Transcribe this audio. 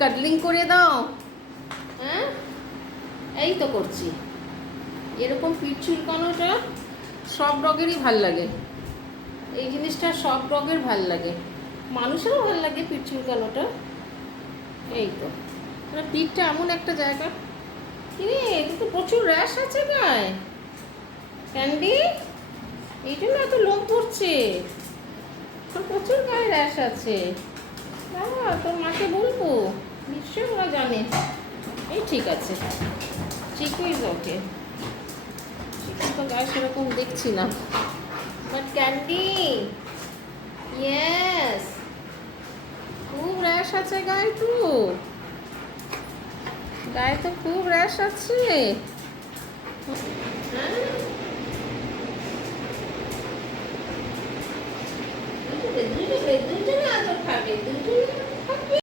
কাডলিং করে দাও। হ্যাঁ, এই তো করছি। এরকম পিঠ চুলকানোটা সব ডগেরই ভাল লাগে। এই জিনিসটা সব ডগের ভাল লাগে, মানুষেরও ভাল লাগে পিঠ চুলকানোটা। এই তো, মানে পিঠটা এমন একটা জায়গা। কিরে, এটা তো প্রচুর র্যাশ আছে গায়ে। ক্যান্ডি, এই জন্য এত লোম পড়ছে। তোর প্রচুর গায়ে র্যাশ আছে। বাবা, তোর মাকে বলবো, নিশ্চয়ই ওরা জানে। এই ঠিক আছে, ঠিক ইজ ওকে। চিকেন তো গায়ে সেরকম দেখছি না, বাট ক্যান্ডি, ইয়েস, খুব র্যাশ আছে গায়ে তো। গায়ে তো খুব র্যাশ আছে। হ্যাঁ, দুজনে আদর খাবে, দুজনে।